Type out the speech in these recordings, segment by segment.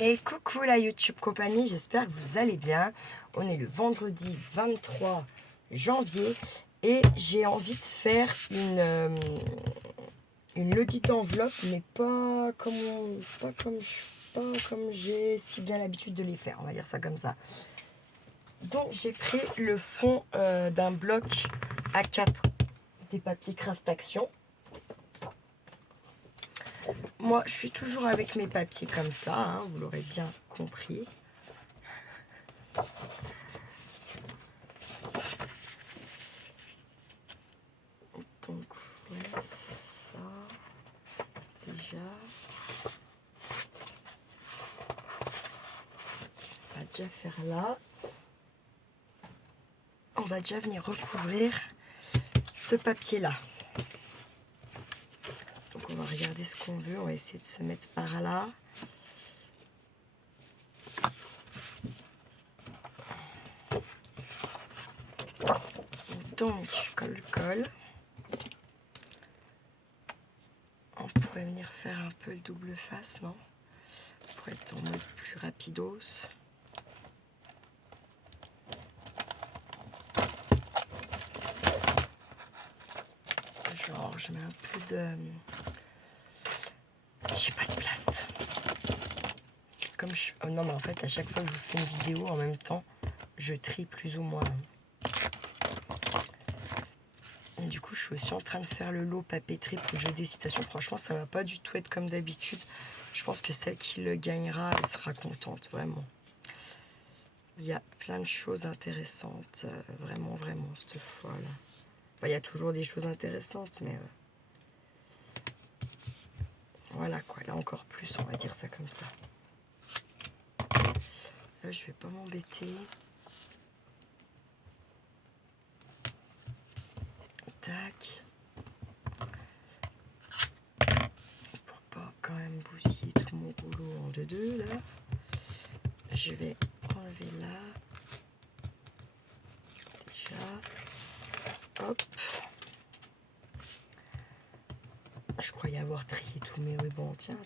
Et coucou la YouTube compagnie, j'espère que vous allez bien. On est le vendredi 23 janvier et j'ai envie de faire une audite enveloppe, mais pas comme j'ai si bien l'habitude de les faire, on va dire ça comme ça. Donc j'ai pris le fond d'un bloc A4 des papiers Craft Action. Moi, je suis toujours avec mes papiers comme ça, hein, vous l'aurez bien compris. Donc, voilà ça, déjà. On va déjà faire là. On va déjà venir recouvrir ce papier-là. Donc, on va regarder ce qu'on veut. On va essayer de se mettre par là. Donc, colle. On pourrait venir faire un peu le double face, non? Pour être en mode plus rapidos. Genre, je mets un peu de... J'ai pas de place. Comme je... Oh non, mais en fait, à chaque fois que je vous fais une vidéo, en même temps, je trie plus ou moins. Et du coup, je suis aussi en train de faire le lot papeterie pour le jeu des citations. Franchement, ça va pas du tout être comme d'habitude. Je pense que celle qui le gagnera, elle sera contente, vraiment. Il y a plein de choses intéressantes, vraiment, cette fois-là. Enfin, il y a toujours des choses intéressantes, mais voilà quoi, là encore plus, on va dire ça comme ça. Là, je vais pas m'embêter. Tac. Pour pas quand même bousiller tout mon rouleau en deux là. Je vais enlever là. Déjà. Hop. Je croyais avoir trié tous mes rubans. Tiens,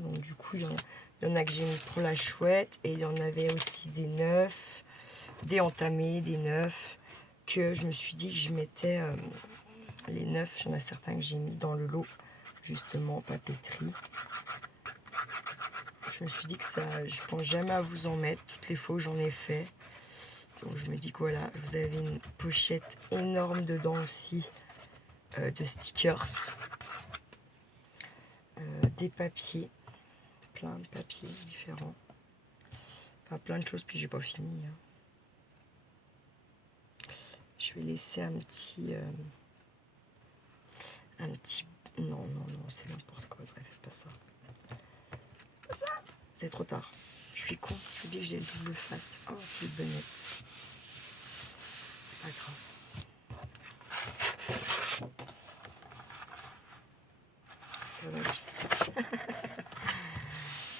donc du coup, il y en a que j'ai mis pour la chouette. Et il y en avait aussi des neufs, des entamés, des neufs. Que je me suis dit que je mettais les neufs. Il y en a certains que j'ai mis dans le lot, justement, papeterie. Je me suis dit que ça, je pense jamais à vous en mettre toutes les fois que j'en ai fait. Donc je me dis que voilà, vous avez une pochette énorme dedans aussi de stickers, des papiers, plein de papiers différents, enfin plein de choses. Puis j'ai pas fini. Hein. Je vais laisser un petit, non, c'est n'importe quoi. Bref, pas ça. Pas ça. C'est trop tard. Je suis con. Je dis que j'ai le double face. Oh, c'est bonnette. C'est pas grave. Ça va.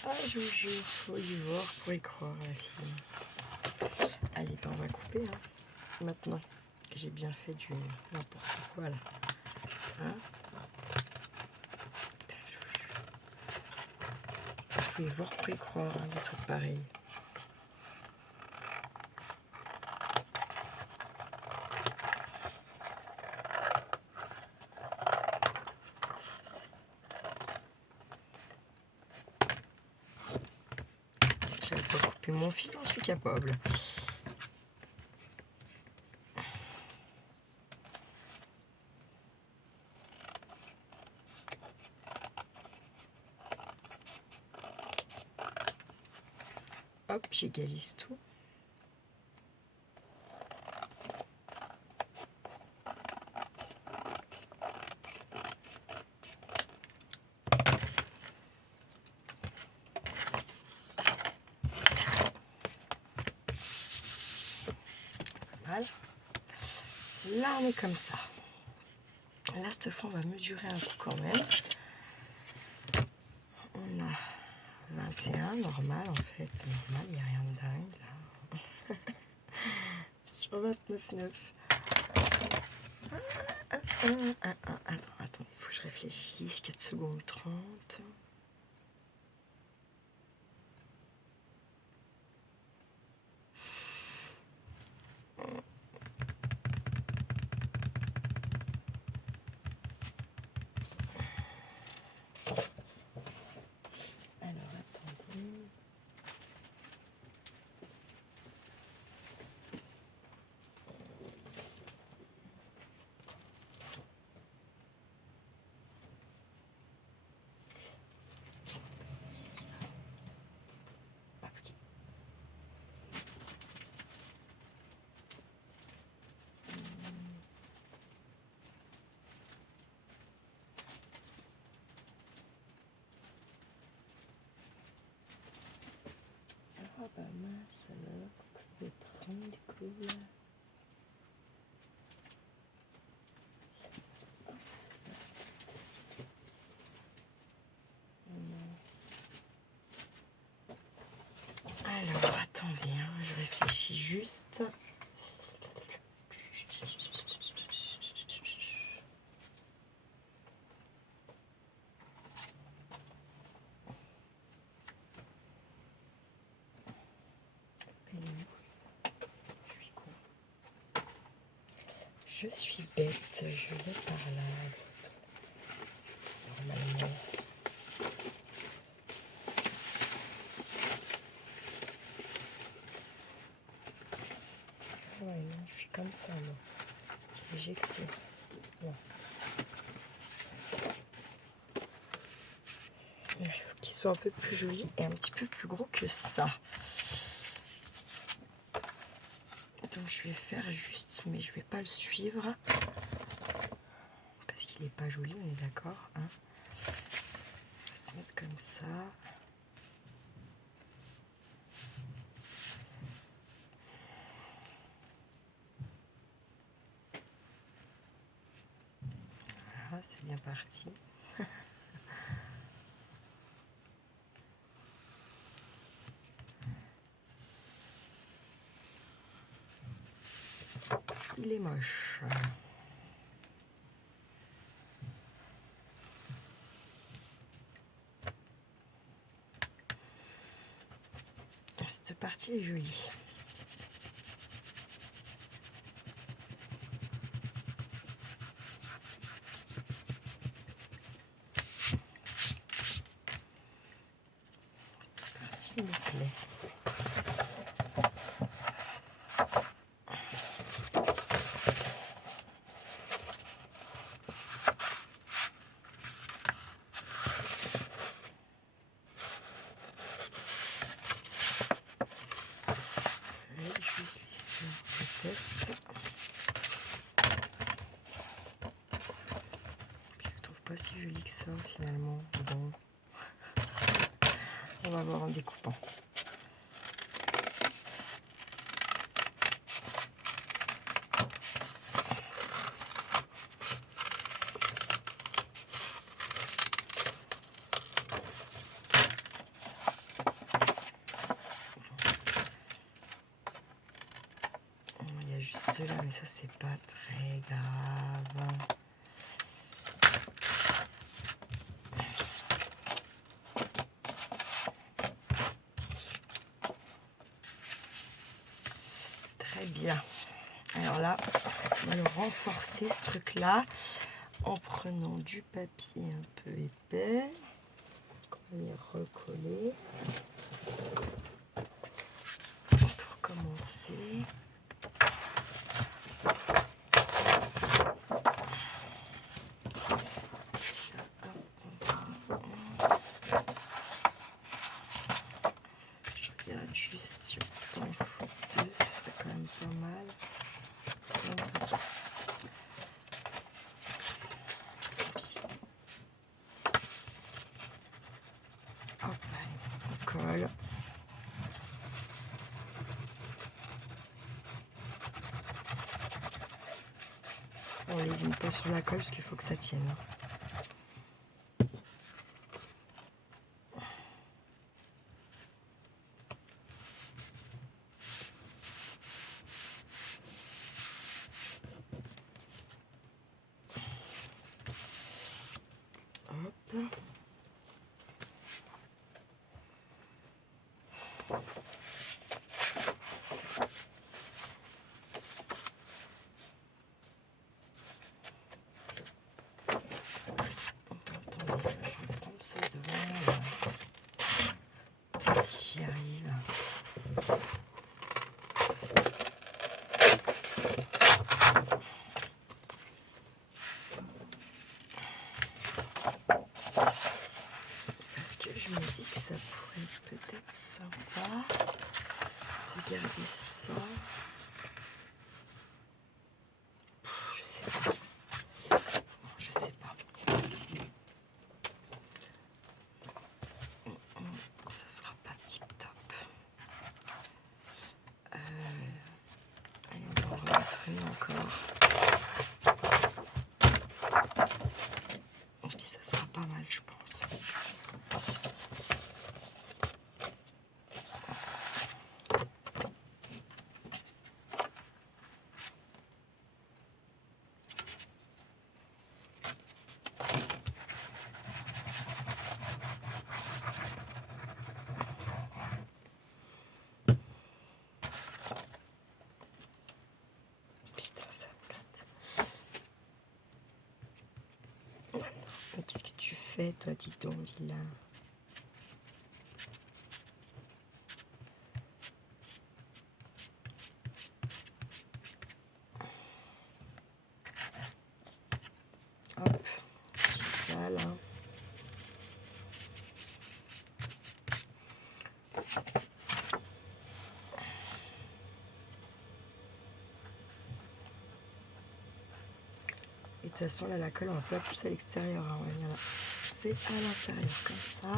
Ah, je vous jure, faut y voir pour y croire, la fille. Allez, ben on va couper, hein, maintenant que j'ai bien fait du n'importe quoi, là. Hein, vous pouvez voir pour y croire, hein, des trucs pareils. J'avais pas coupé mon fil, j'en suis capable. Hop, j'égalise tout. Mal. Là, on est comme ça. Là, cette fois, on va mesurer un coup quand même. On a 21, normal en fait. Normal, il n'y a rien de dingue là. Sur 29,9. Attends, il faut que je réfléchisse. 4 secondes 30. pas mince alors. Qu'est-ce que ça doit prendre du coup là? Alors, attendez, hein, je réfléchis juste. Elle est où? Je suis con. Je suis bête, je vais par là. Normalement. Ouais, non, je suis comme ça, moi. J'ai éjecté. Non. Il faut qu'il soit un peu plus joli et un petit peu plus gros que ça. Donc je vais faire juste, mais je vais pas le suivre. Parce qu'il n'est pas joli, on est d'accord. Hein. On va se mettre comme ça. Voilà, c'est bien parti. Il est moche. Cette partie est jolie. Cette partie me plaît. Juste l'histoire de test. Puis je trouve pas si joli que ça finalement. Bon, on va voir en découpant. Il y a juste là, mais ça c'est pas très grave. Très bien. Alors là, on va le renforcer ce truc-là en prenant du papier un peu épais. On va les recoller. Pour commencer. Je regarde juste si on peut en foutre deux, ce serait quand même pas mal. Hop, allez, on colle. On lésine pas sur la colle parce qu'il faut que ça tienne. Hop. J'y arrive. Parce que je me dis que ça pourrait être peut-être sympa de garder ça. Je sais pas. Je sais pas. Ça sera pas tip top. fonctionner encore. Et puis ça sera pas mal, je pense. Putain, ça plate. Mais qu'est-ce que tu fais, toi, dis donc, vilain? Hop, voilà. Et de toute façon, là, la colle, on va pas la pousser à l'extérieur. Hein. On va venir la pousser à l'intérieur, comme ça.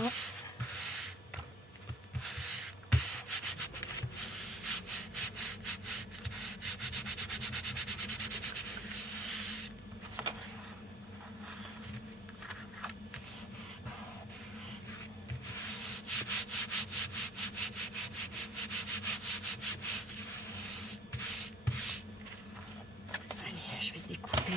Allez, je vais découper.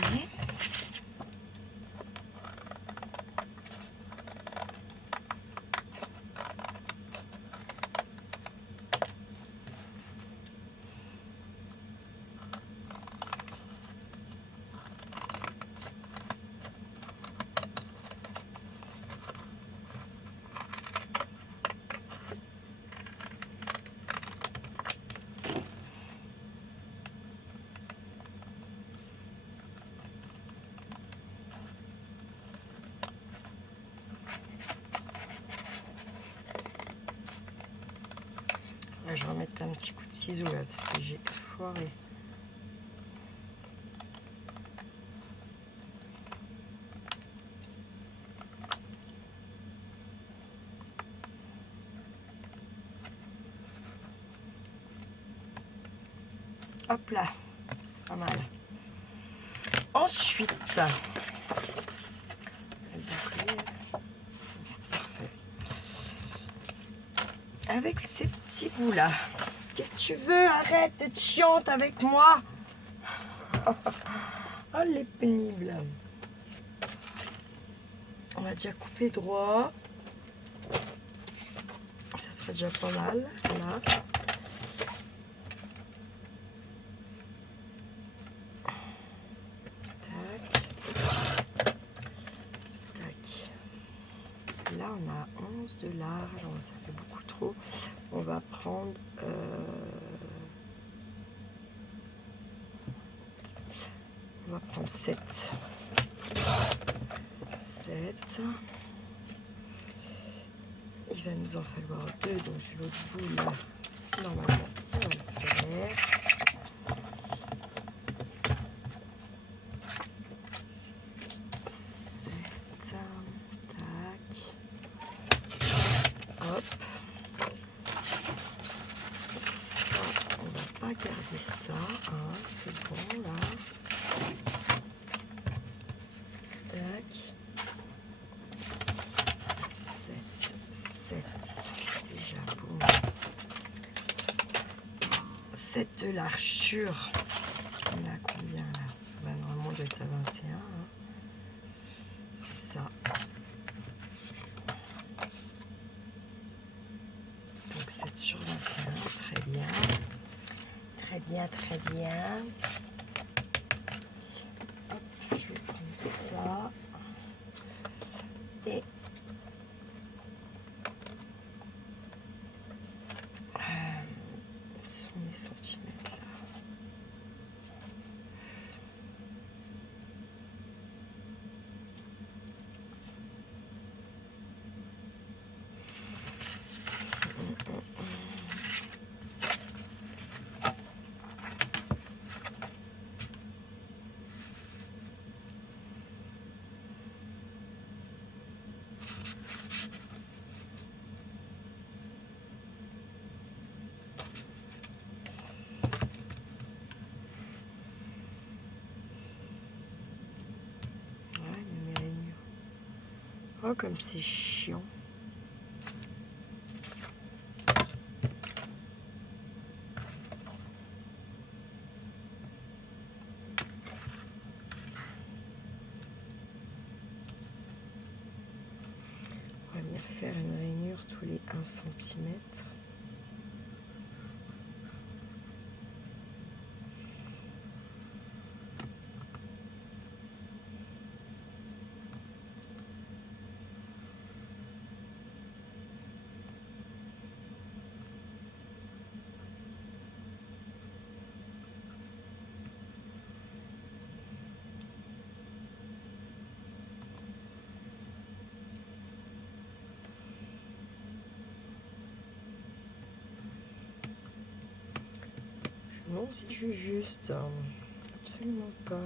Là, je vais remettre un petit coup de ciseau là parce que j'ai foiré. Hop là, c'est pas mal. Ensuite, avec ces petits bouts là, qu'est-ce que tu veux? Arrête d'être chiante avec moi. Oh, les pénibles. On va déjà couper droit. Ça serait déjà pas mal. Là. Tac. Tac. Là, on a 11 de large. Oh, ça fait beaucoup trop. On va prendre... On va prendre 7. 7. Il va nous en falloir 2, donc j'ai l'autre bout là. Normalement, ça va le faire. Tac. Hop. Ça, on va pas garder ça. Hein, c'est bon là. Tac. 7. Déjà bon. 7 de l'archure. On a combien là? Bah, normalement, on doit être à 21. Hein. C'est ça. Donc 7 sur 21. Très bien. Très bien, très bien. Hop, je vais prendre ça. Et sur mes centimètres là. Oh, comme c'est chiant. On va venir faire une rainure tous les 1 cm. Non, si je suis juste, absolument pas.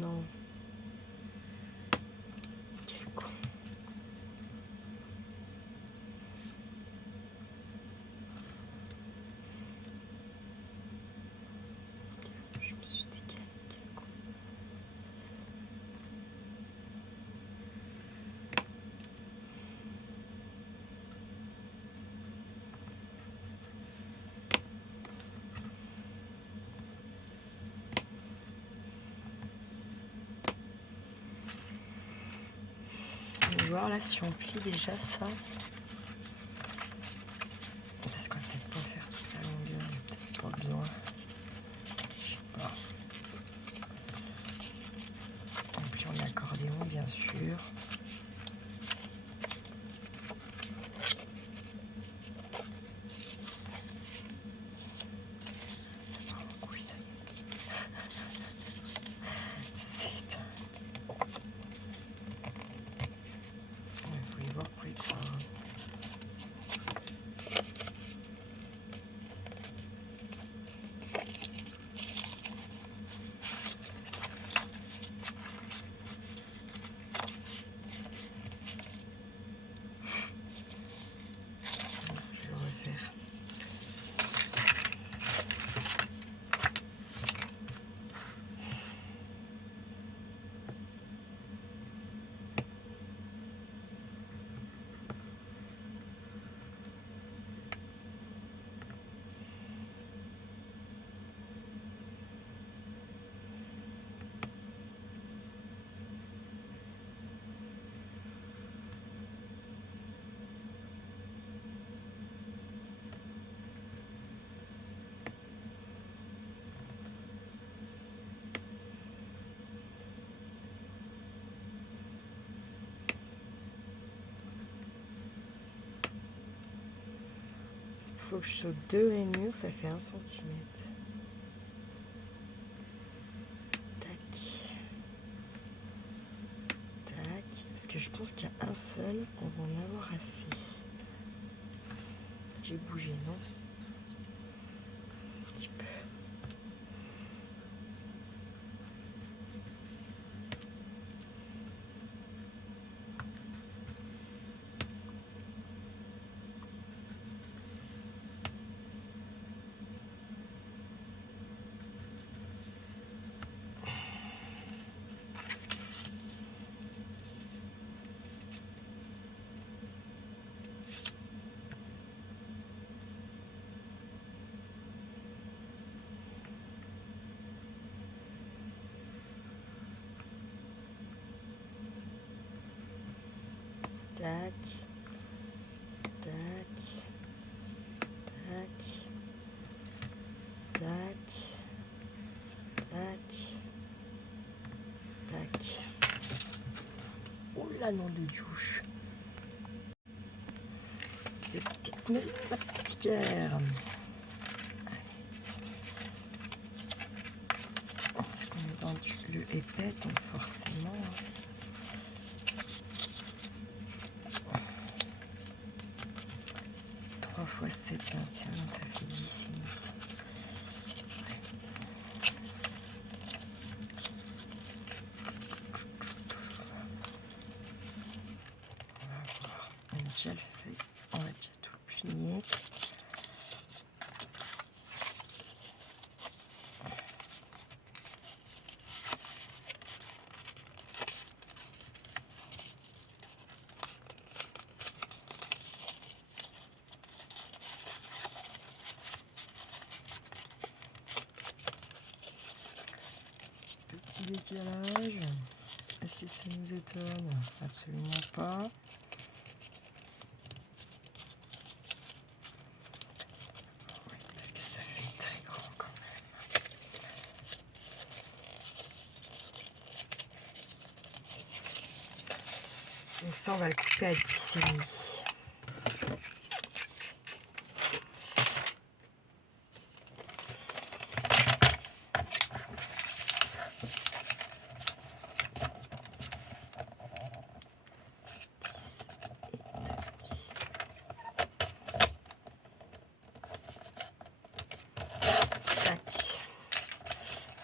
Non. Quel con. Je me suis décalée, quel con. On va voir là si on plie déjà ça. Parce qu'on va peut-être pas faire toute la longueur, il n'y a peut-être pas besoin. Je sais pas. On plie en accordéon, bien sûr. Ça part en couille, ça y est. C'est dingue. Il faut y voir pour y croire. Je vais refaire. Faut que je saute 2 rainures, ça fait 1 cm. Tac. Tac. Parce que je pense qu'il y a un seul, on va en avoir assez. J'ai bougé, non? Un petit peu. Tac. Tac. Tac. Tac. Tac. Tac. Oh là, nom de douche. Ma petite guerre. Parce qu'on est dans le épais, donc forcément. 3 fois 7, 21, donc ça fait 10 et demi. petit décalage. Est-ce que ça nous étonne? Absolument pas. Oui, parce que ça fait très grand quand même. Donc ça, on va le couper à 10,5.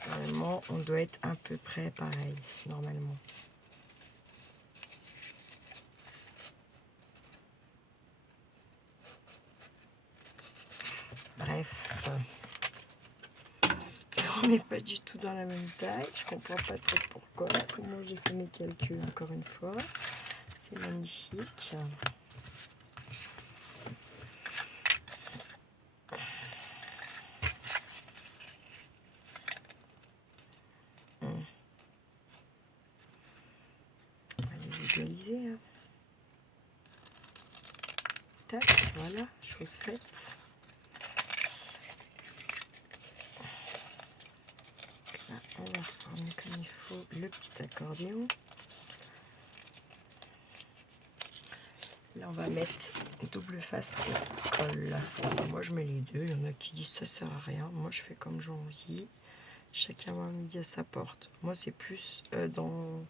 Normalement, on doit être à peu près pareil, normalement. Bref, on n'est pas du tout dans la même taille. Je comprends pas trop pourquoi. Comment j'ai fait mes calculs encore une fois. C'est magnifique. On va les égaliser. Hein. Tac, voilà, chose faite. Là, on va reprendre comme il faut le petit accordéon. Là, on va mettre double face et colle. Moi, je mets les deux. Il y en a qui disent ça sert à rien. Moi, je fais comme j'ai envie. Chacun va me dire sa porte. Moi, c'est plus dans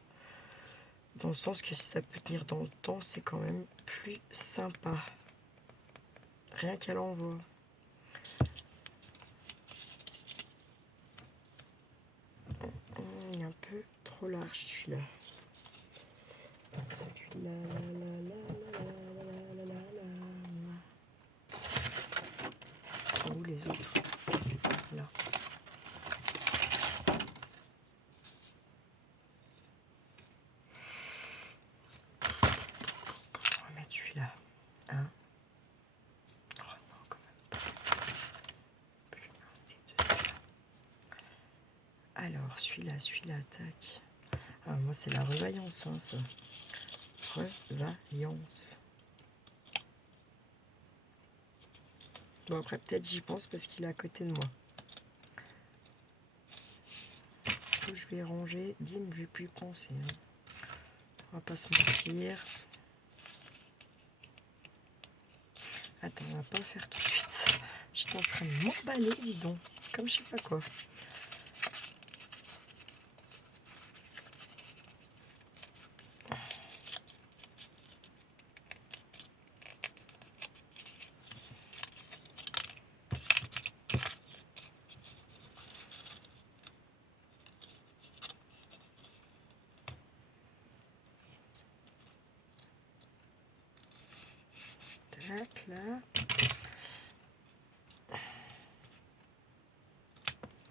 le sens que si ça peut tenir dans le temps, c'est quand même plus sympa. Rien qu'à l'envoi. Il est un peu trop large celui-là. Celui-là, sont où les autres? Là. On va mettre celui-là. Hein? Oh non, quand même. Plus mince des deux. Alors, celui-là, tac. Ah, moi, c'est la revaillance, hein, ça. Revaillance. Bon, après, peut-être j'y pense parce qu'il est à côté de moi. Faut que je vais ranger. Dim, je vais plus y penser. Hein. On va pas se mentir. Attends, on va pas le faire tout de suite. J'étais en train de m'emballer, dis donc. Comme je sais pas quoi. Tac, là.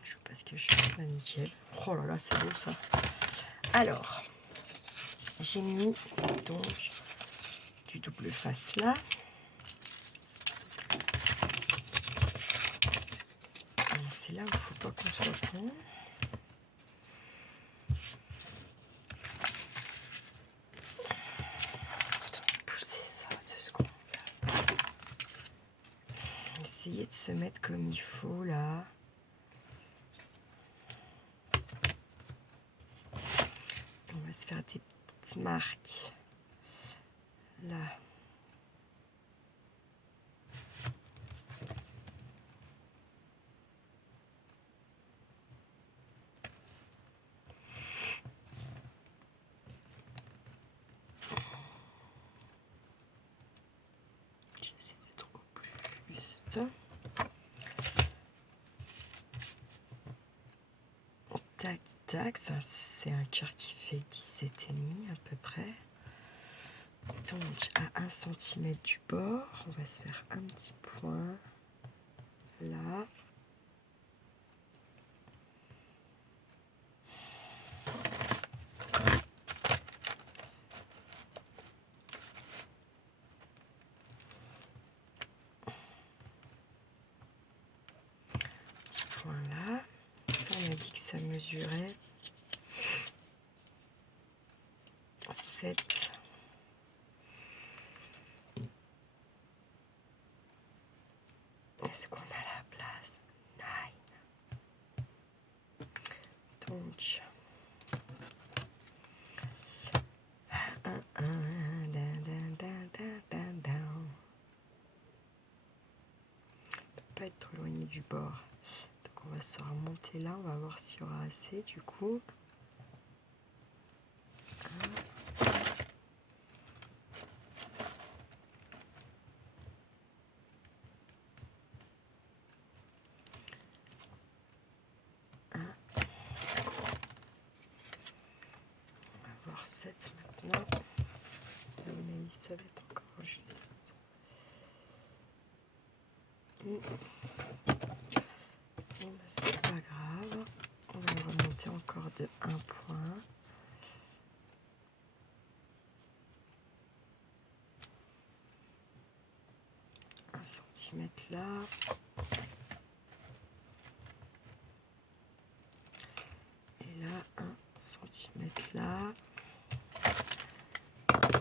Je sais pas ce que je fais là, nickel. Oh là là, c'est beau ça. Alors, j'ai mis donc du double face là. C'est là où il ne faut pas qu'on soit con. Pousser ça 2 secondes. Essayez de se mettre comme il faut là. On va se faire des petites marques là. J'essaie d'être au plus juste. Tac, tac, ça c'est un cœur qui fait 17,5 à peu près. Donc à 1 cm du bord, on va se faire un petit point là. Petit point là. Ça on a dit que ça mesurait 7. Est-ce qu'on a la place? 9. Donc, 1, 1, pas être trop éloigné du bord. Donc on va se remonter là, on va voir s'il y aura assez du coup. On va voir 7 maintenant. À mon avis, ça va être encore juste. Bon, bah, c'est pas grave. On va remonter encore de 1 point. Un centimètre là. Et là, 1 centimètre là.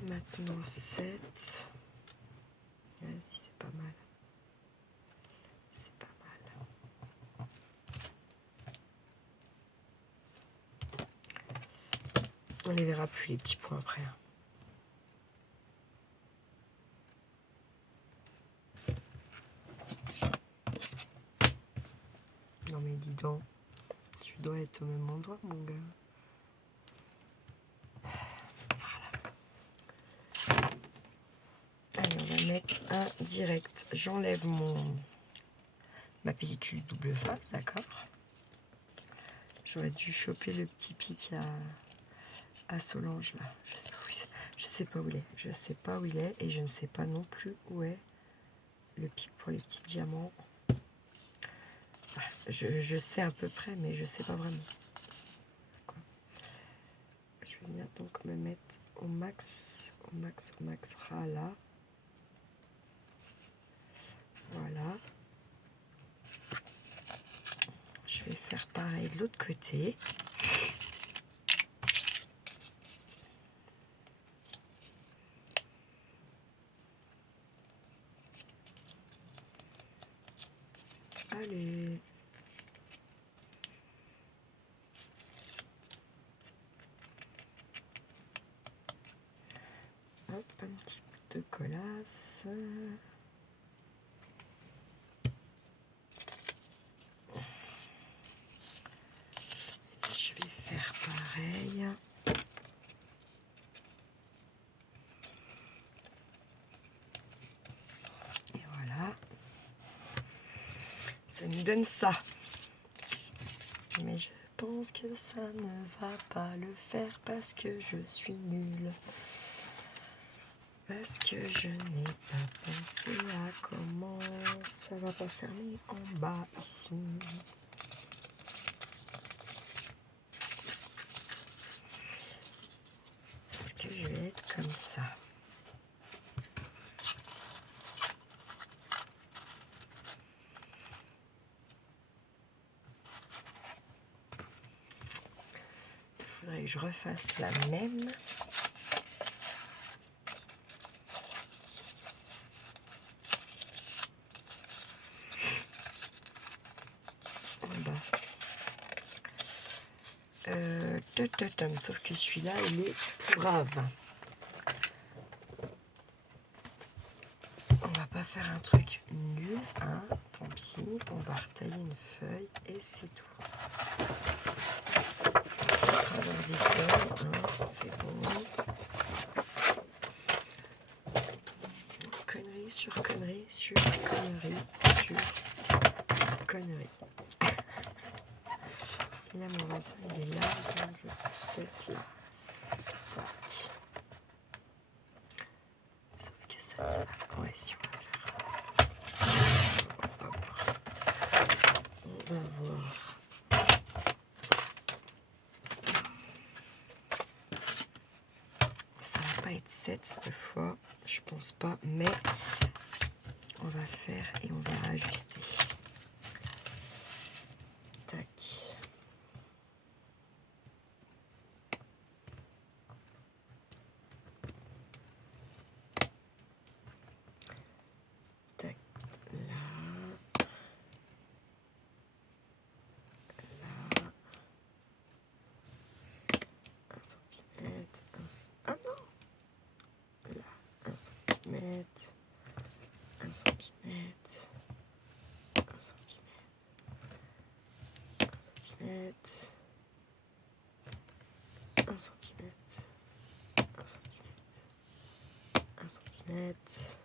Maintenant 7. Si c'est pas mal. C'est pas mal. On les verra plus les petits points après. Non mais dis donc, tu dois être au même endroit mon gars. Voilà. Allez, on va mettre un direct. J'enlève ma pellicule double face, d'accord. J'aurais dû choper le petit pic à Solange là. Je sais pas où il est. Je sais pas où il est. Je sais pas où il est et je ne sais pas non plus où est le pic pour les petits diamants. Je sais à peu près, mais je sais pas vraiment. Je vais venir donc me mettre au max ras là. Voilà. Je vais faire pareil de l'autre côté. Allez. Hop, un petit bout de collasse. Je vais faire pareil. Et voilà. Ça nous donne ça. Mais je pense que ça ne va pas le faire parce que je suis nulle. Parce que je n'ai pas pensé à comment ça va pas fermer en bas ici. Est-ce que je vais être comme ça? Il faudrait que je refasse la même. Sauf que celui-là, il est tout grave. On va pas faire un truc nul, hein, tant pis. On va retailler une feuille et c'est tout. À travers des feuilles, hein, c'est bon. Connerie sur connerie sur connerie sur connerie. Et là, mon menton, il est là, donc je vais cette là. Tac. Sauf que ça, ouais, si on va faire. On va voir. Ça va pas être 7 cette fois, je pense pas, mais on va faire et on va ajuster. Tac. 1 centimètre, 1 centimètre, 1 centimètre, 1 centimètre, 1 centimètre, 1 centimètre,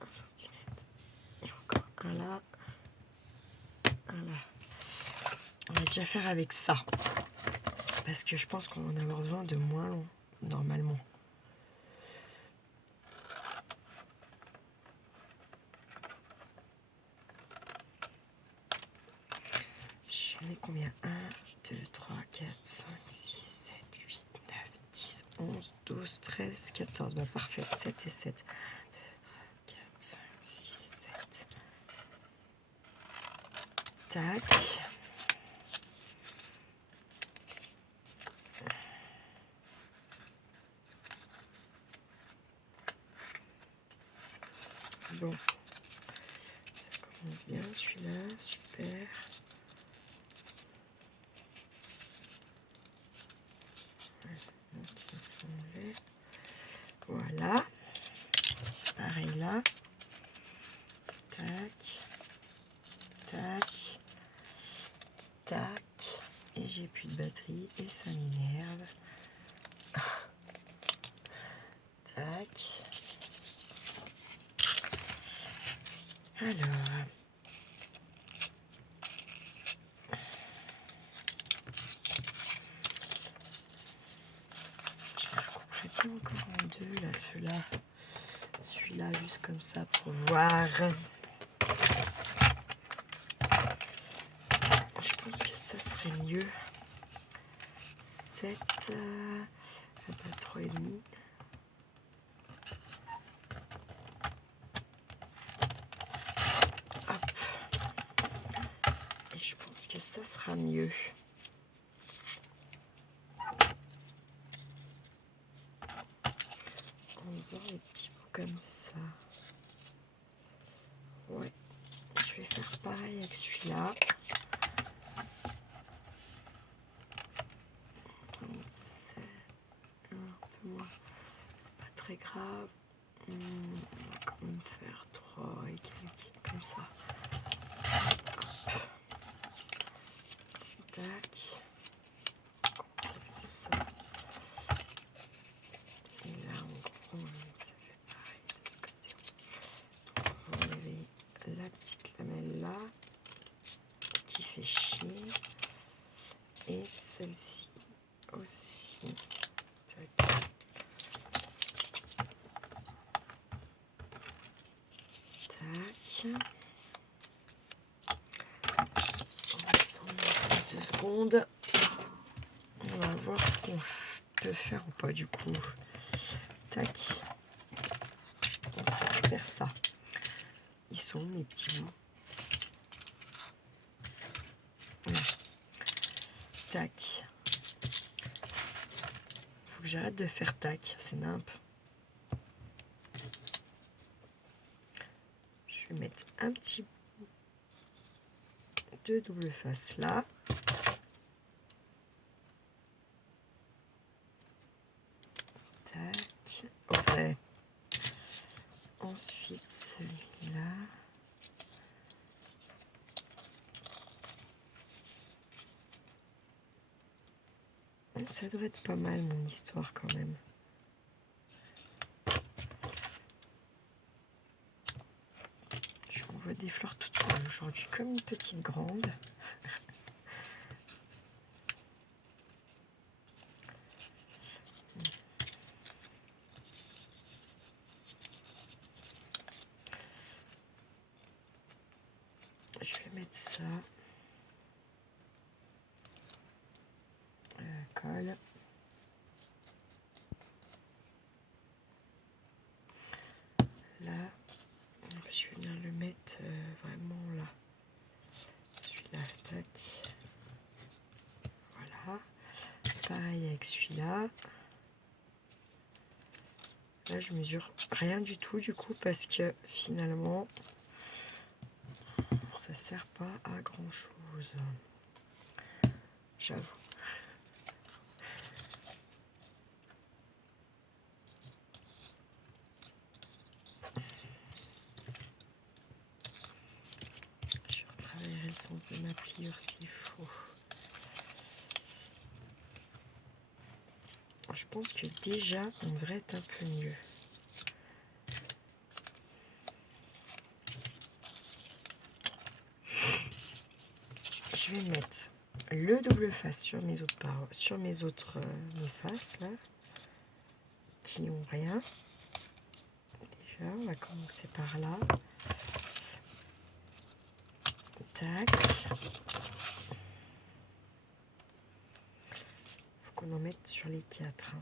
1 centimètre, et encore un là, un là. On va déjà faire avec ça, parce que je pense qu'on va en avoir besoin de moins long, normalement. Je mets combien? 1, 2, 3, 4, 5, 6, 7, 8, 9, 10, 11, 12, 13, 14. Bah parfait, 7 et 7. 4, 5, 6, 7. Tac. Bon, ça commence bien celui-là, super. Voilà. Pareil là. Tac. Tac. Tac. Et j'ai plus de batterie et ça m'énerve. Tac. Alors. Je les recouperai pas encore en deux, là, ceux-là. Celui-là, juste comme ça, pour voir. Je pense que ça serait mieux. 7, pas 3,5. Hop. Et je pense que ça sera mieux. En faisant des petits bouts comme ça. Ouais. Je vais faire pareil avec celui-là. Un peu moins. C'est pas très grave. On va quand même faire 3 et quelques comme ça. Hop. Tac. Ça. Et là, en gros, ça fait pareil de ce côté. Donc, on va enlever la petite lamelle là, qui fait chier. Et celle-ci aussi. Tac. Tac. On va s'en laisser 2 secondes. On va voir ce qu'on peut faire ou pas du coup. Tac. On se récupère ça. Ils sont mes petits bouts. Voilà. Tac. Faut que j'arrête de faire tac, c'est nimp. Je vais mettre un petit bout de double face là. Tac. Ok. Ensuite celui-là. Ça devrait être pas mal mon histoire quand même. Je m'envoie des fleurs toutes seules aujourd'hui comme une petite grande. Je vais mettre ça. Colle. Là. Je vais venir le mettre vraiment là. Celui-là, tac. Voilà. Pareil avec celui-là. Là, je mesure rien du tout du coup parce que finalement, ça sert pas à grand chose. J'avoue. sens de ma pliure s'il faut. Je pense que déjà, on devrait être un peu mieux. Je vais mettre le double face sur mes autres parois, sur mes faces là, qui n'ont rien. Déjà, on va commencer par là. Tac. Faut qu'on en mette sur les 4.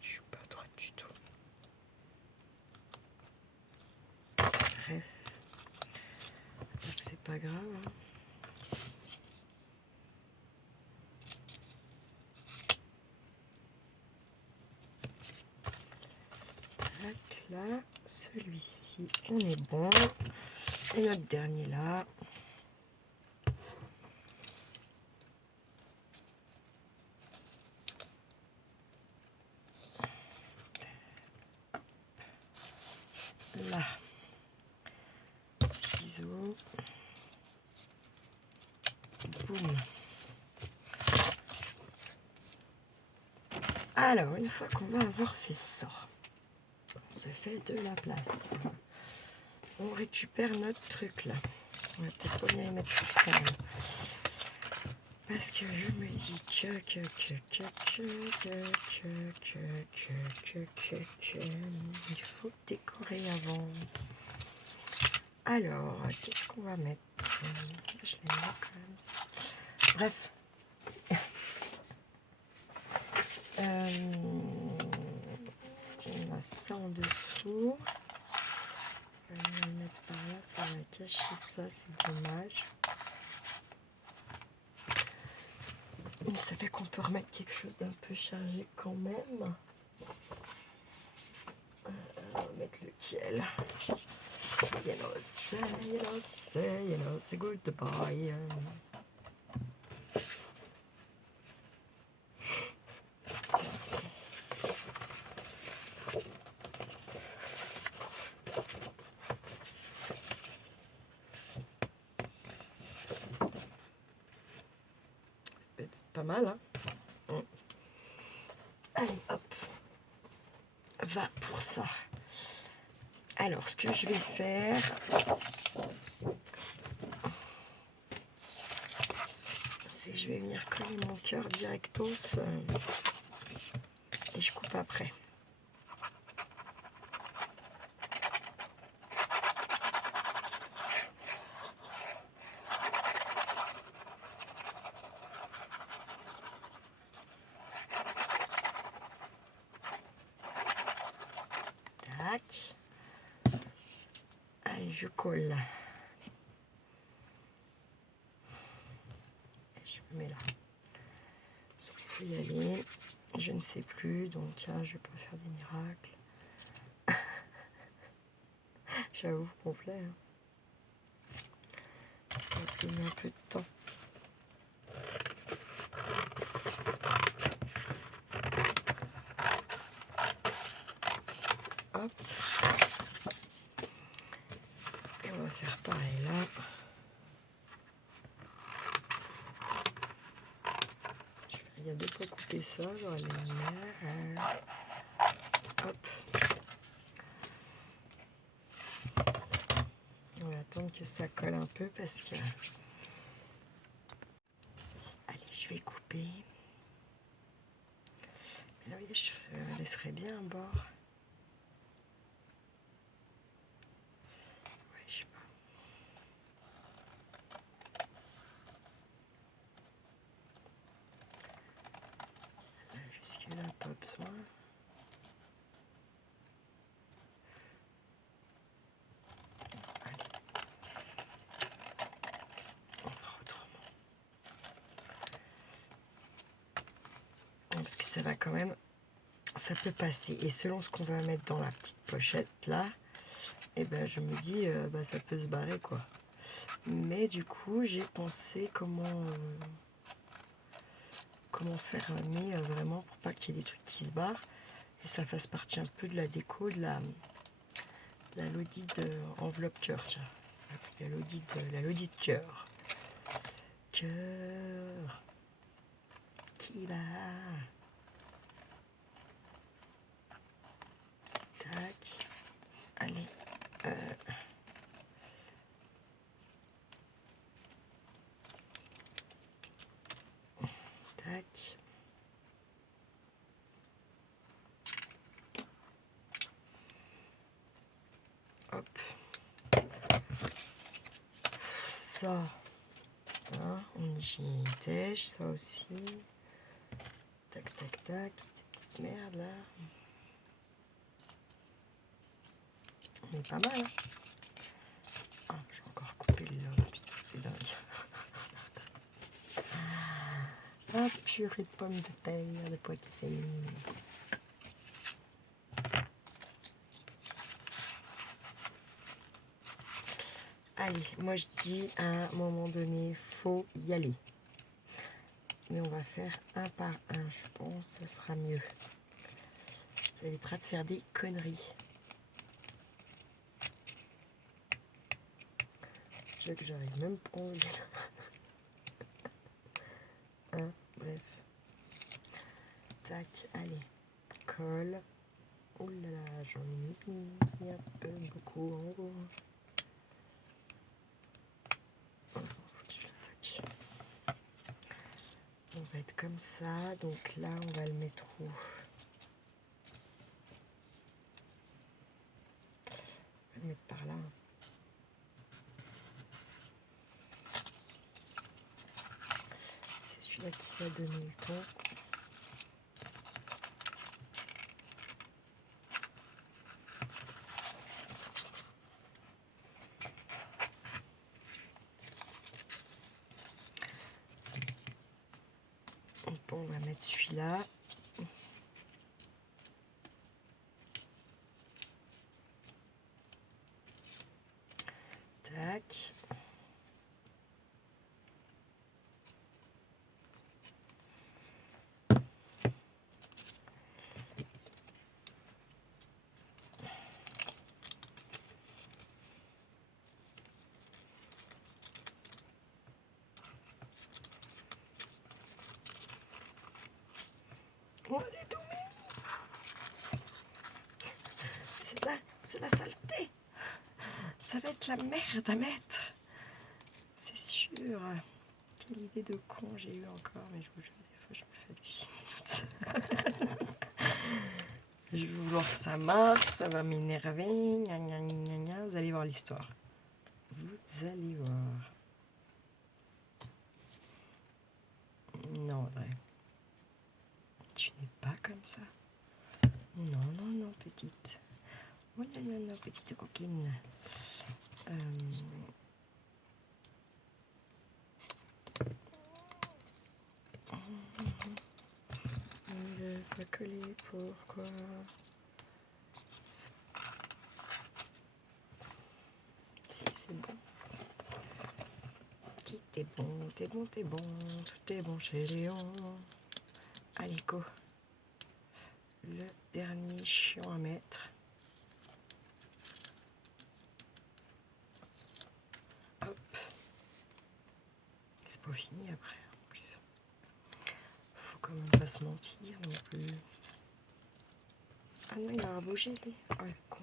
Je suis pas droite du tout. Bref, c'est pas grave. Hein. Tac, là, celui-ci, on est bon. Et notre dernier là. Là. Ciseaux. Boum. Alors, une fois qu'on va avoir fait ça, on se fait de la place. On récupère notre truc là. On va peut-être pas bien y mettre tout ça. Parce que je me dis que il faut décorer avant. Alors, qu'est-ce qu'on va mettre? Je les mets quand même ça. Bref. On a ça en dessous. Je vais le mettre par là, ça va cacher ça, c'est dommage. Mais ça fait qu'on peut remettre quelque chose d'un peu chargé quand même. On va mettre lequel? Yellow, say goodbye. Pas mal, hein? Allez, hop. Va pour ça. Alors, ce que je vais faire, c'est que je vais venir coller mon cœur directos et je coupe après. Tac. Allez, je colle. Et je me mets là. Sauf qu'il faut y aller. Je ne sais plus, donc tiens, je vais pas faire des miracles. J'avoue complet. Hein. Parce qu'il met un peu de temps. Hop. Et on va faire pareil là. Il y a deux fois couper ça, j'aurais les lumières. Hop. On va attendre que ça colle un peu parce que... Allez, je vais couper. Mais oui, je laisserai bien un bord. Ouais, je sais pas. Là, jusque là, pas besoin. Parce que ça va quand même, ça peut passer. Et selon ce qu'on va mettre dans la petite pochette là, et ben je me dis, ça peut se barrer quoi. Mais du coup, j'ai pensé comment faire un nez vraiment pour pas qu'il y ait des trucs qui se barrent. Et ça fasse partie un peu de la déco de la lodi de enveloppe cœur, tiens. La lodi de cœur. Cœur qui va. Tac. Allez. Tac. Hop. Ça. Hein, on y tèche, ça aussi. Tac, tac, tac. Toutes ces petites merdes là. On est pas mal. Hein. Ah, je vais encore couper le log. Putain, c'est dingue. Ah, purée de pommes de terre, de pois cassés. Allez, moi je dis à un moment donné, faut y aller. Mais on va faire un par un, je pense, ça sera mieux. Ça évitera de faire des conneries. Je sais que j'arrive même pas à enlever là. Bref. Tac, allez. Colle. Oh là là, j'en ai mis un peu beaucoup en haut. On va être comme ça, donc là on va le mettre où? On va le mettre par là. C'est celui-là qui va donner le ton. Bon, on va mettre celui-là. Tac. Oh, c'est tout mimi. C'est la saleté. Ça va être la merde à mettre. C'est sûr. Quelle idée de con j'ai eu encore, mais je vous jure, des fois je me fais halluciner toute seule. Je vais vouloir que ça marche, ça va m'énerver. Vous allez voir l'histoire. Vous allez voir. Non, Audrey. Tu n'es pas comme ça. Non, non, non, petite. Oh non, non, non, petite coquine. Il veut pas coller, pourquoi? Si, c'est bon. Qui t'es bon, t'es bon, t'es bon. Tout est bon chez Léon. Allez, go. Le dernier chiant à mettre. Hop. C'est pas fini après, en plus. Faut quand même pas se mentir non plus. Ah non, il va bouger, lui. Oh, le con.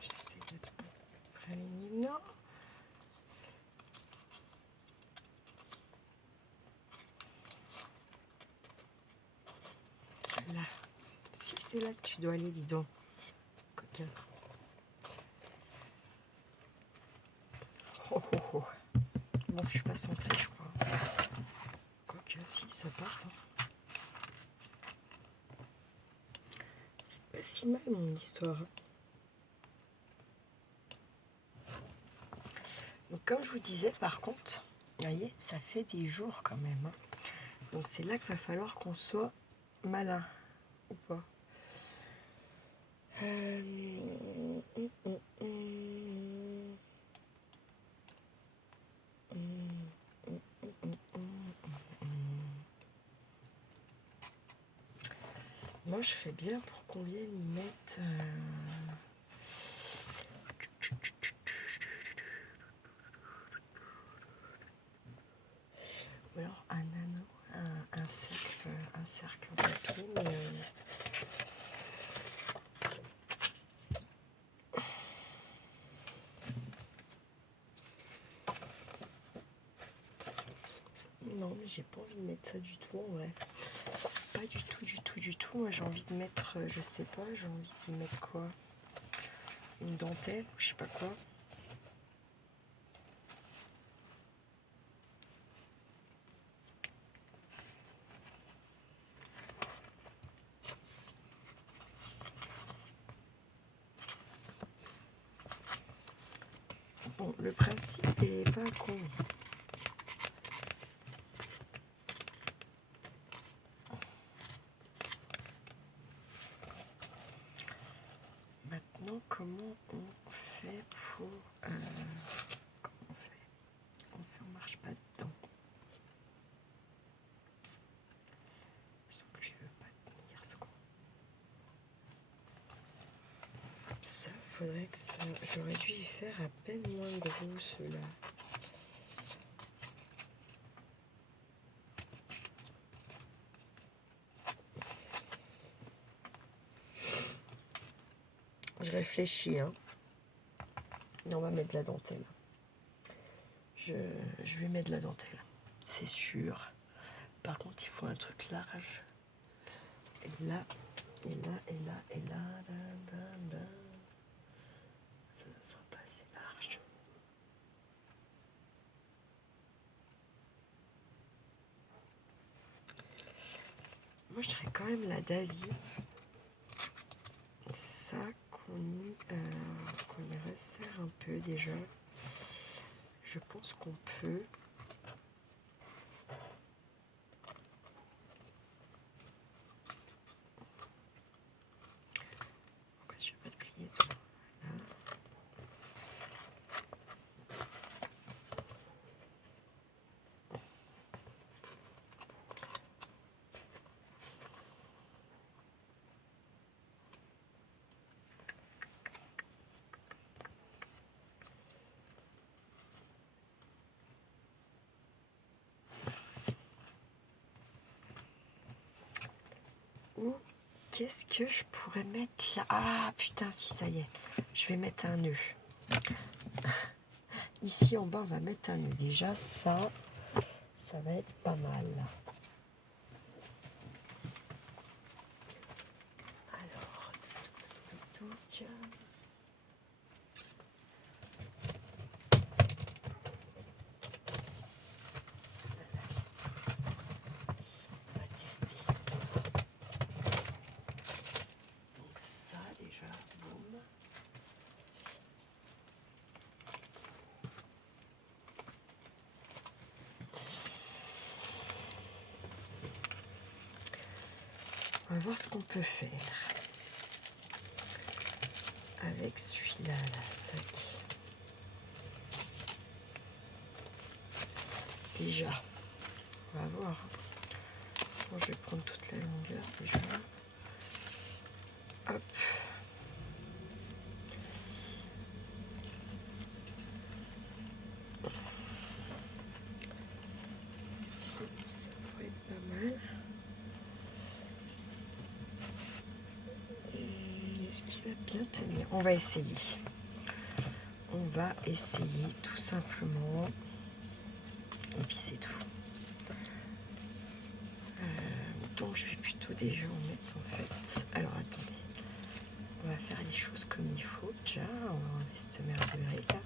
J'essaie d'être un peu près aligné. Non. Là. Si c'est là que tu dois aller, dis donc. Coquin. Oh, oh, oh. Bon, je suis pas centrée, je crois. Quoique, si, ça passe. Hein. C'est pas si mal, mon histoire. Donc, comme je vous disais, par contre, vous voyez, ça fait des jours quand même. Hein. Donc, c'est là qu'il va falloir qu'on soit malin. Ou pas. Moi, je serais bien pour qu'on vienne y mettre... Ou alors un anneau, un cercle en papier, mais... Non, mais j'ai pas envie de mettre ça du tout en vrai. Pas du tout, du tout, du tout. Moi, j'ai envie de mettre, je sais pas, j'ai envie d'y mettre quoi? Une dentelle ou je sais pas quoi. Bon, le principe est pas con. Maintenant, comment on fait pour... comment on fait? On marche pas dedans. Je sens que je veux pas tenir ce con. Ça, faudrait que ça... J'aurais dû y faire à peine moins gros, ceux-là. Je réfléchis, hein. Non, on va mettre de la dentelle. Je vais mettre de la dentelle, c'est sûr. Par contre, il faut un truc large. Et là, et là, et là, et là, là. Ça ne sera pas assez large. Moi, je dirais quand même la Davy. Ça, qu'on y resserre un peu déjà. Je pense qu'on peut. Pourquoi je ne vais pas te plier toi? Là. Ou qu'est-ce que je pourrais mettre là? Ah putain, si ça y est. Je vais mettre un nœud. Ici en bas, on va mettre un nœud. Déjà, ça va être pas mal. Alors, on va tester. Donc ça déjà, boum. On va voir ce qu'on peut faire avec celui-là. Là. Tac. Déjà, on va voir. Sinon, je vais prendre toute la longueur déjà. Hop. Ça pourrait être pas mal. Est-ce qu'il va bien tenir? On va essayer. On va essayer tout simplement. Et puis c'est tout. Donc je vais plutôt déjà en mettre en fait. Alors attendez. On va faire les choses comme il faut déjà. On va enlever cette merderie là.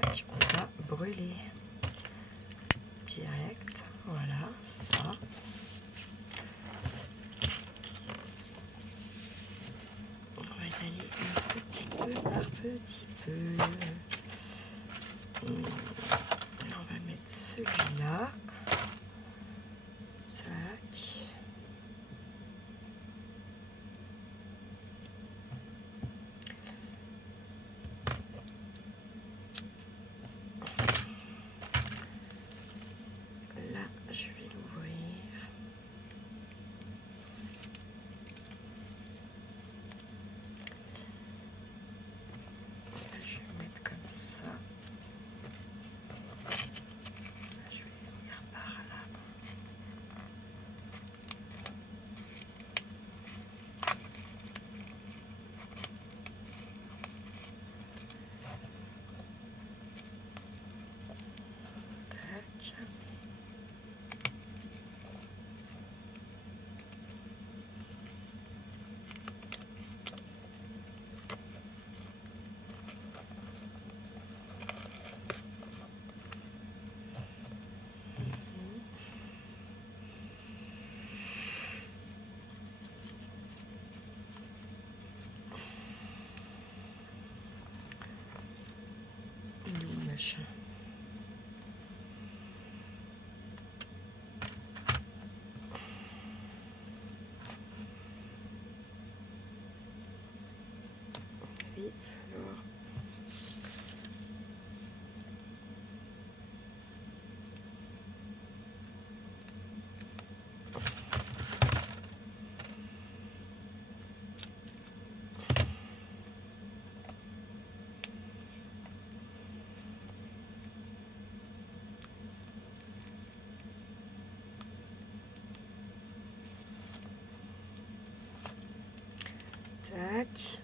Tac, on va brûler. Direct. Voilà, ça. On va y aller un petit peu par petit peu. Là, on va mettre celui-là. Tac. Là, je vais l'ouvrir. dommage. Il va falloir... Tac.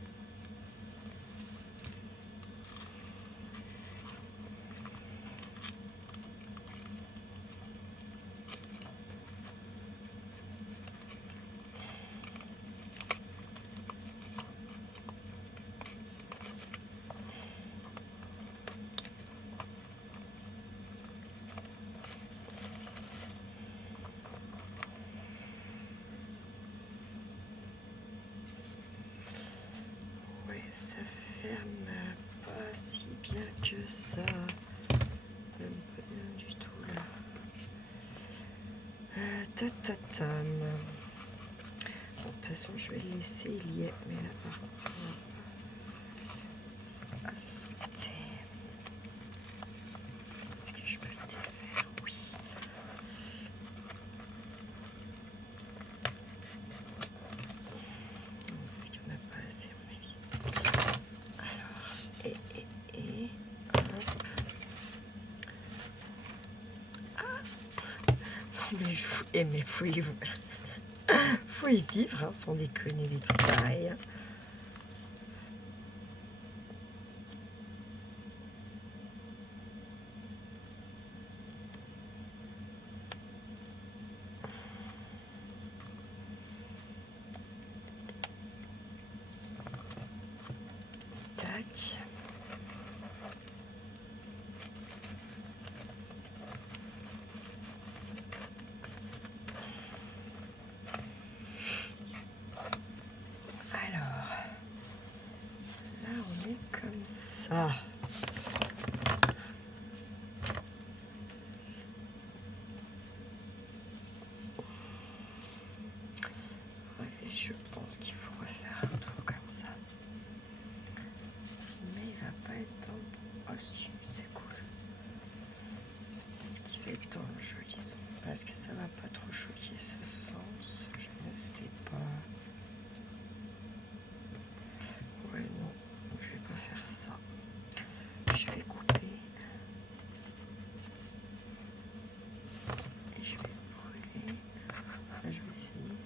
Ça ferme pas si bien que ça. Même pas bien du tout là. Tatatam. Bon, de toute façon, je vais le laisser, il y est. Mais là, par contre, ça va sauter. Est-ce que je peux le défaire? Oui. Parce qu'il n'y en a pas assez, à mon avis. Alors, hop. Ah. Mais faut y vivre, hein, sans déconner, des trucs pareils. Tac. Comme ça. Ouais, je pense qu'il faut refaire un tour comme ça. Mais il va pas être en... Oh si, c'est cool. Est-ce qu'il va être dans le joli sens? Parce que ça va pas trop choquer ce sens. Je ne sais pas. Ouais, non. Je vais pas faire ça. Je vais couper et je vais brûler. Enfin, je vais essayer.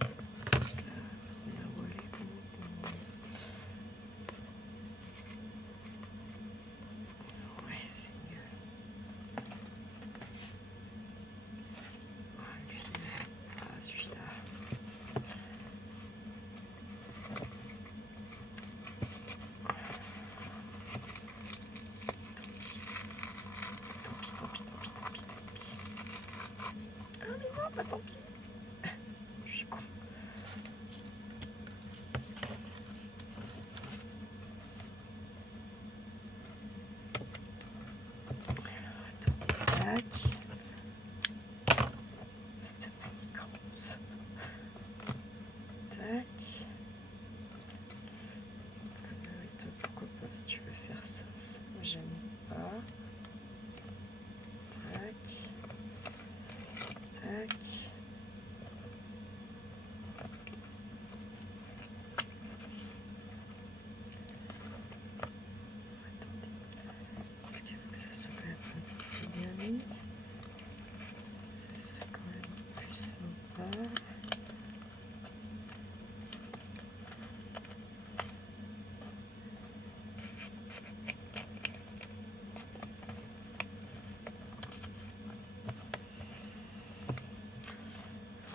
Là, la voilà. Ouais, c'est mieux. Lui, ah, celui-là. Tant pis. Ah mais non, pas tant pis. Je suis con. Attends, tac. Cette manigance. Tac. Et toi, pourquoi pas, si tu veux faire ça, ça me gêne pas. Tac. Tac. Est-ce qu'il faut que ça soit quand même un peu plus bien mis? Ça serait quand même plus sympa.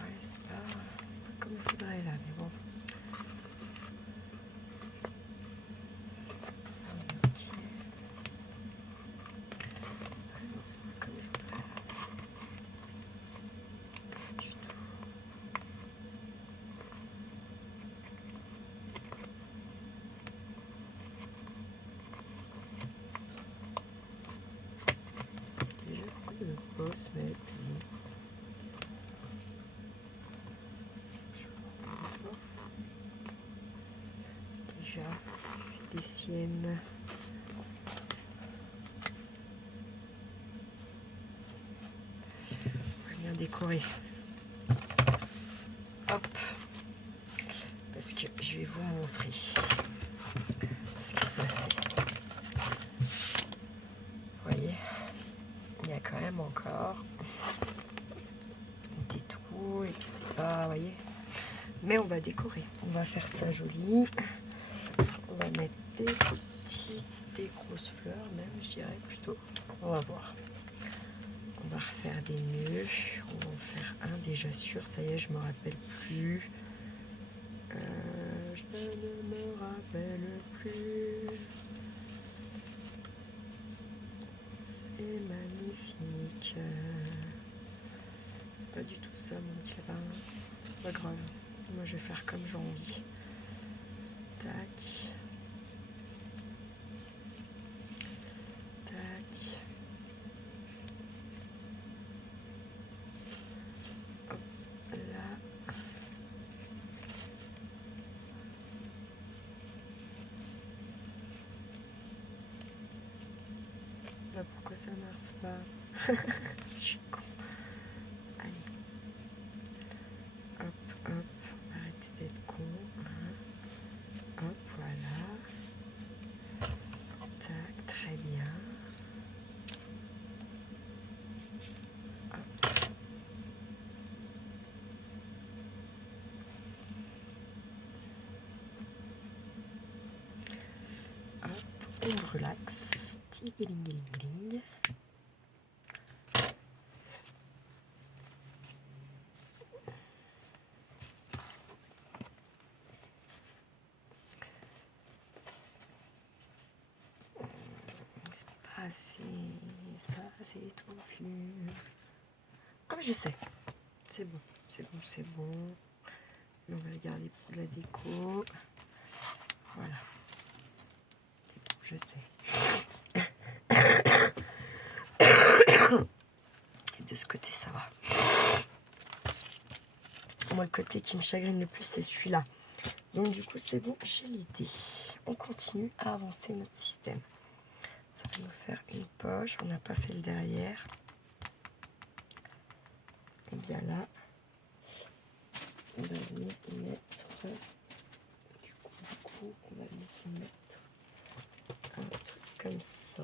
Ouais, c'est pas comme je voudrais là, mais bon. Ok. Non, c'est pas comme je voudrais là. Pas du tout. les siennes. On va bien décorer. Hop. Parce que je vais vous montrer ce que ça fait. Vous voyez, il y a quand même encore des trous et puis c'est pas, vous voyez. Mais on va décorer. On va faire ça joli. On va mettre des petites, des grosses fleurs même, je dirais plutôt. On va voir. On va refaire des nœuds. On va en faire un déjà sûr. Ça y est, je me rappelle plus. Je ne me rappelle plus. C'est magnifique. C'est pas du tout ça mon petit lapin. C'est pas grave. Moi je vais faire comme j'ai envie. Tac. Tac. Hop là. Là pourquoi ça marche pas? Je suis con. Allez. Hop, hop. Arrêtez d'être con. Hop, voilà. Tac, très bien. Hop. Hop, on relaxe. Tigling. C'est pas assez touffu. Ah mais je sais. C'est bon, c'est bon, c'est bon. On va le garder pour de la déco. Voilà. C'est bon, je sais. Et de ce côté, ça va. Moi, le côté qui me chagrine le plus, c'est celui-là. Donc du coup, c'est bon, j'ai l'idée. On continue à avancer notre système. Ça va nous faire une poche. On n'a pas fait le derrière. Et bien là, on va venir y mettre. Du coup, on va venir y mettre un truc comme ça.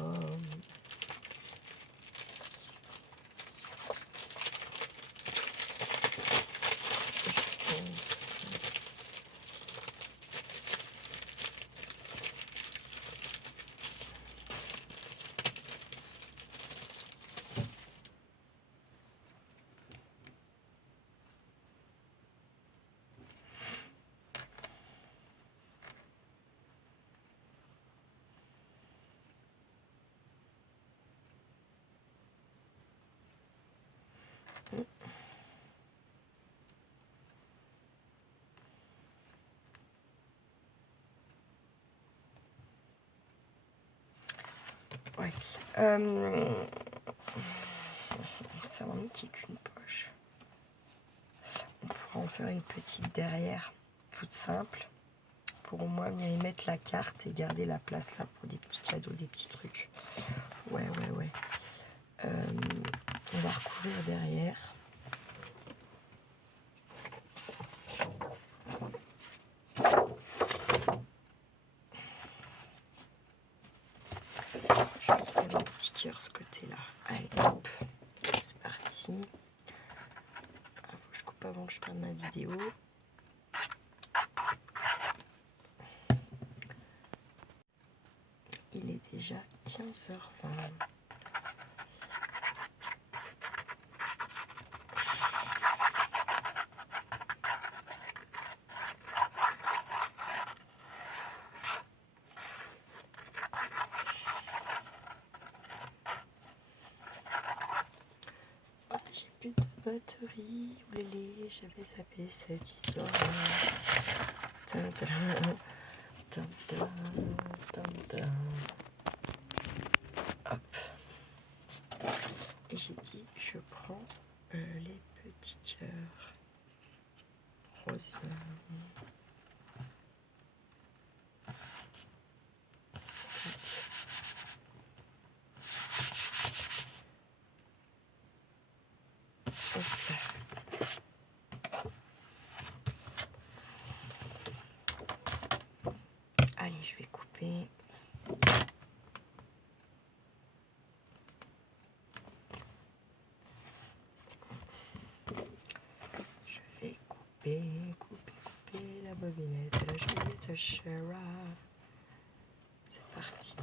Ouais. Ça m'en manque qu'une poche. On pourra en faire une petite derrière, toute simple, pour au moins venir y mettre la carte et garder la place là pour des petits cadeaux, des petits trucs. Ouais. On va recouvrir derrière. Je vais prendre un petit cœur ce côté-là. Allez, hop, c'est parti. Ah, faut que je coupe avant que je prenne ma vidéo. Il est déjà 15h20. Ah, j'ai plus de batterie. Oulélé, j'avais zappé cette histoire. Hop. Et j'ai dit, je prends les petits cœurs roses. couper. Je vais couper la bobinette de la Juliette Shera. C'est parti.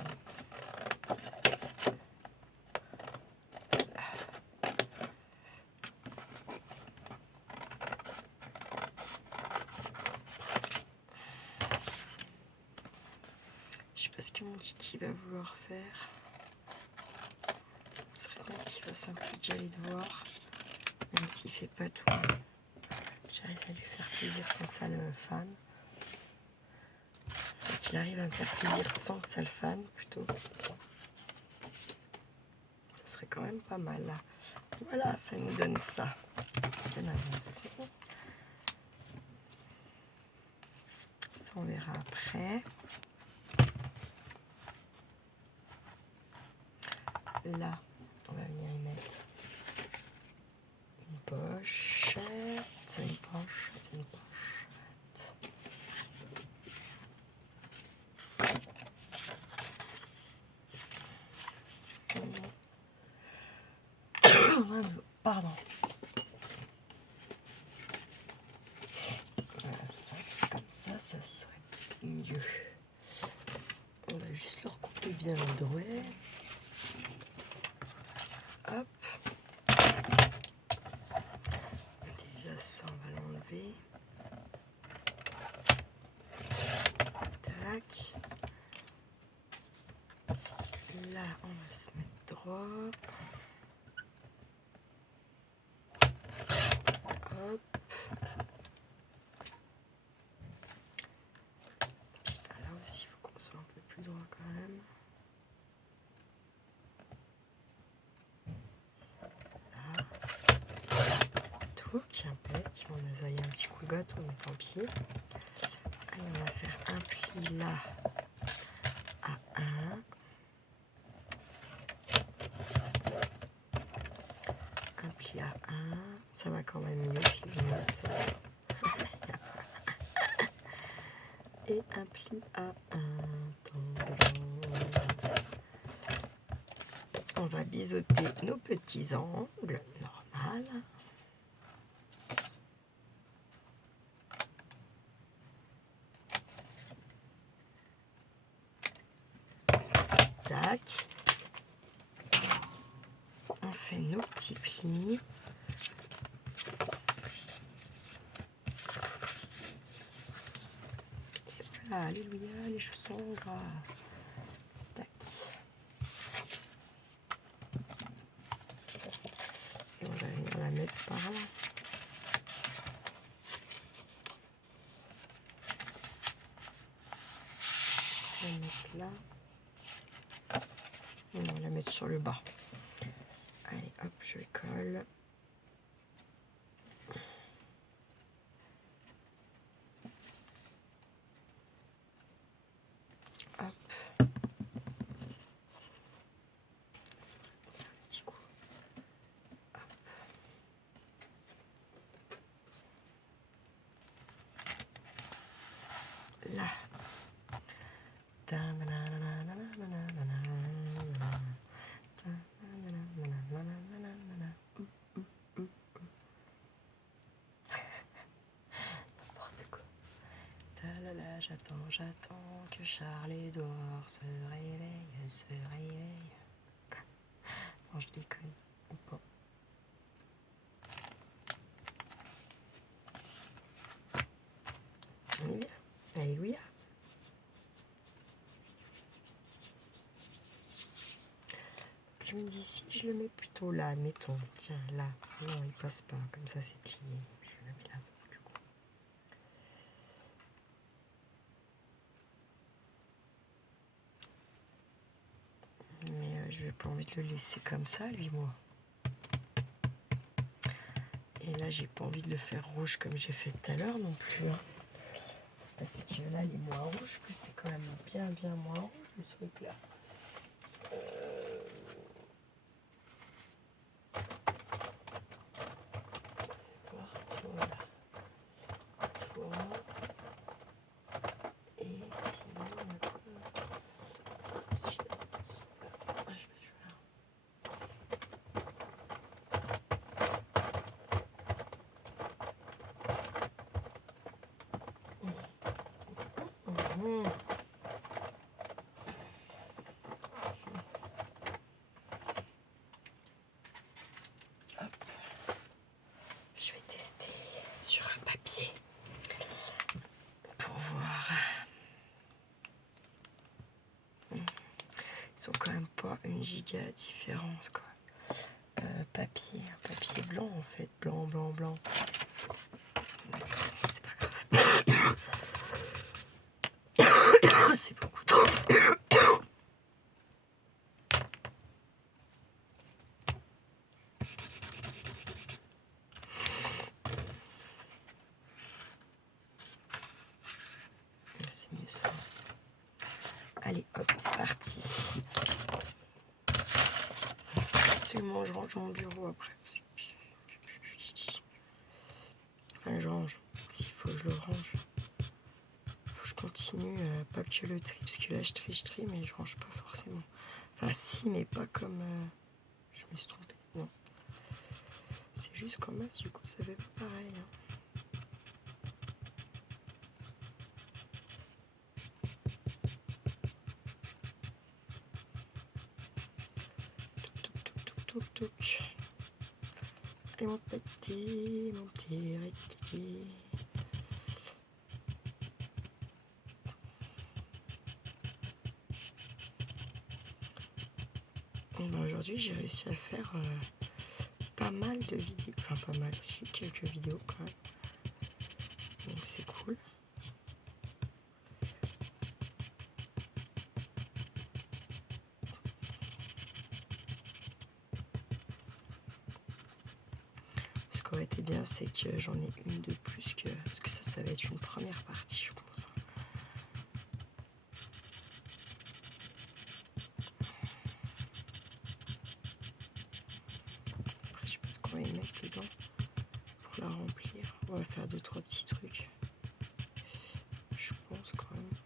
Je sais pas ce que mon kiki va vouloir faire. Ce serait bien qu'il fasse un peu de jelly de voir, même s'il fait pas tout. J'arrive à lui faire plaisir sans que ça le fane. Qu'il arrive à me faire plaisir sans que ça le fane, plutôt. Ça serait quand même pas mal, là. Voilà, ça nous donne ça. Bien avancé. Ça, on verra après. Là, on va venir y mettre une pochette. C'est une pochette, une pochette. Pardon. Voilà, ça, comme ça serait mieux. On va juste le recouper bien l'endroit. Hop. Déjà ça, on va l'enlever. Tac. Là, on va se mettre droit. Hop. Puis là aussi, il faut qu'on soit un peu plus droit quand même. Impec. On a zaillé un petit coup de gâteau, mais tant pis. Allez, on va faire un pli là à 1. Un pli à 1. Ça va quand même mieux finalement. Et un pli à 1. On va biseauter nos petits angles normal. Tac. On fait nos petits plis. Et voilà, alléluia, les choses sont grasses. Tac. Et on va venir la mettre par là. On va mettre là. Et on va la mettre sur le bas. Allez, hop, je colle. Hop. Un petit coup. Hop. Là. J'attends que Charles-Édouard se réveille. Non, je déconne, ou pas. On est bien, alléluia. Je me dis, si je le mets plutôt là, admettons, tiens, là, non, il passe pas, comme ça c'est plié. Je le mets là. Je n'ai pas envie de le laisser comme ça, lui, moi. Et là, j'ai pas envie de le faire rouge comme j'ai fait tout à l'heure non plus. Hein. Parce que là, il est moins rouge, que c'est quand même bien moins rouge, le truc là. Toi, là. Toi. Et sinon, on a quoi? Je vais tester sur un papier pour voir. Ils sont quand même pas une giga différence quoi. Papier blanc en fait, blanc. C'est pas grave. C'est beaucoup trop. C'est mieux ça. Allez, hop, c'est parti. Absolument, je range mon bureau après. Enfin, je range. S'il faut, je le range. Faut que je continue, pas que le tri, parce que là, je trie, mais je range pas forcément. Enfin, si, mais pas comme... je me suis trompée. Non. C'est juste qu'en masse, du coup, ça fait pas pareil. Hein. Toc. Et mon petit Rikiki. Aujourd'hui, j'ai réussi à faire pas mal de vidéos. Enfin, pas mal, j'ai quelques vidéos quand même. Donc, c'est cool. Ce qui aurait été bien, c'est que j'en ai une de plus que... Parce que ça va être une première partie, je pense. Après, je sais pas ce qu'on va y mettre dedans pour la remplir. On va faire 2-3 petits trucs. Je pense quand même.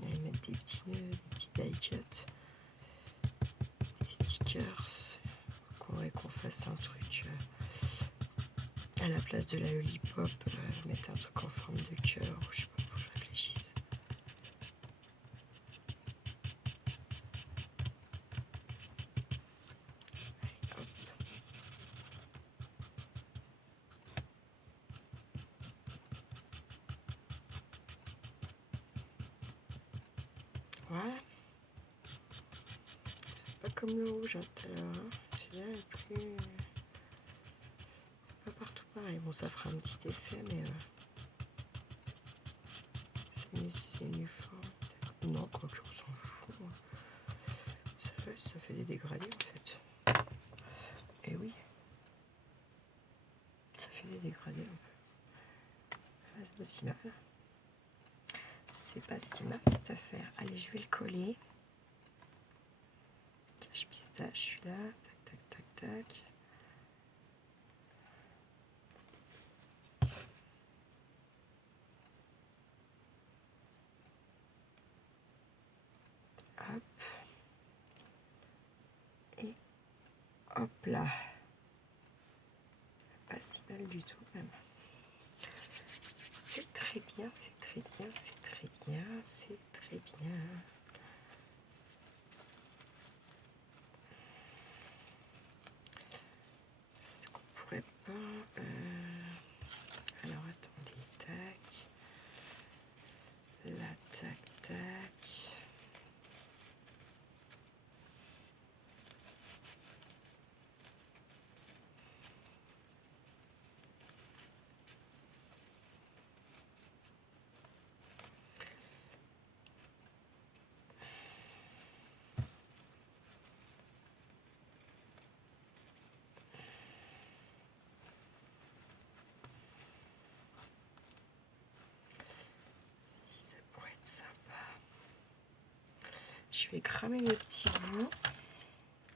On va y mettre des petits nœuds, des petits die cuts, des stickers. Qu'on fasse un truc à la place de la lollipop, mettre un truc en forme de cœur, ou je sais pas, faut que je réfléchisse. Allez, hop. Voilà. C'est pas comme le rouge tout à l'heure. Hein. Celui-là est plus... pas partout pareil. Bon, ça fera un petit effet, mais c'est uniforme. Non, quoi que on s'en fout. Ça fait des dégradés en fait. Et oui. Ça fait des dégradés un peu. Ah, c'est pas si mal. C'est pas si mal cette affaire. Allez, je vais le coller. Cache pistache, celui-là. Tac. Hop. Et hop là. Pas si mal du tout même. C'est très bien. Est-ce qu'on pourrait pas... Alors attendez, tac. Là, tac. Je vais cramer mes petits bouts.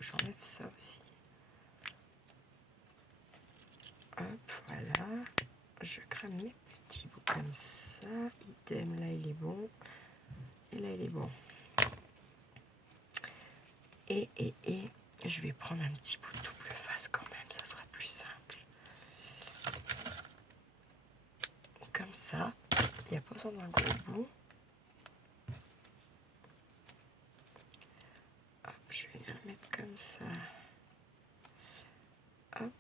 J'enlève ça aussi. Hop, voilà. Je crame mes petits bouts comme ça. Idem, là il est bon. Et là il est bon. Et je vais prendre un petit bout de double face quand même. Ça sera plus simple. Comme ça. Il n'y a pas besoin d'un gros bout. Hop, je vais venir le mettre comme ça. Hop.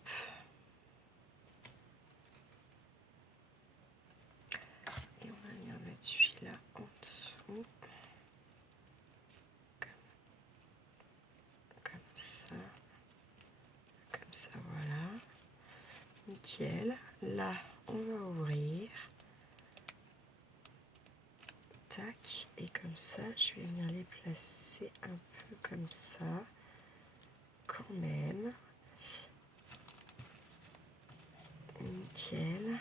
Et on va venir mettre celui-là en dessous. Comme ça. Comme ça, voilà. Nickel. Là, on va ouvrir. Tac. Et comme ça, je vais venir les placer un peu comme ça. Quand même. Nickel.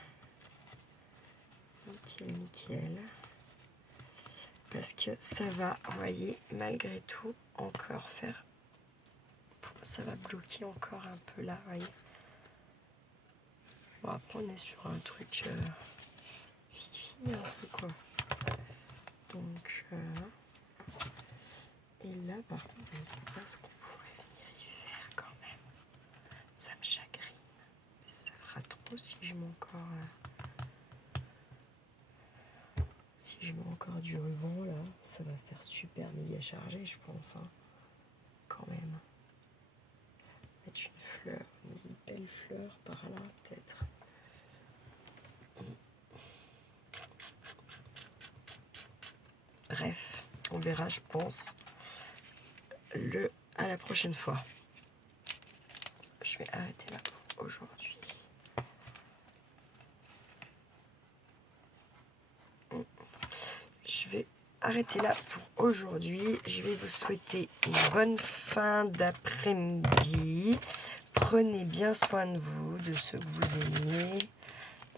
Nickel, nickel. Parce que ça va, vous voyez, malgré tout, encore faire... Ça va bloquer encore un peu là, vous voyez. Bon, après, on est sur un truc fifi un peu, quoi. Donc, et là, par contre, je ne sais pas ce qu'on pourrait venir y faire quand même. Ça me chagrine. Ça fera trop si je mets encore... Si je mets encore du ruban, là, ça va faire super méga chargé, je pense, hein. Quand même. Mettre une fleur, une belle fleur par là, peut-être. Bref, on verra, je pense, à la prochaine fois. Je vais arrêter là pour aujourd'hui. Je vais arrêter là pour aujourd'hui. Je vais vous souhaiter une bonne fin d'après-midi. Prenez bien soin de vous, de ceux que vous aimez.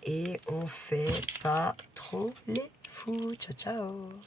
Et on fait pas trop les fous. Ciao, ciao!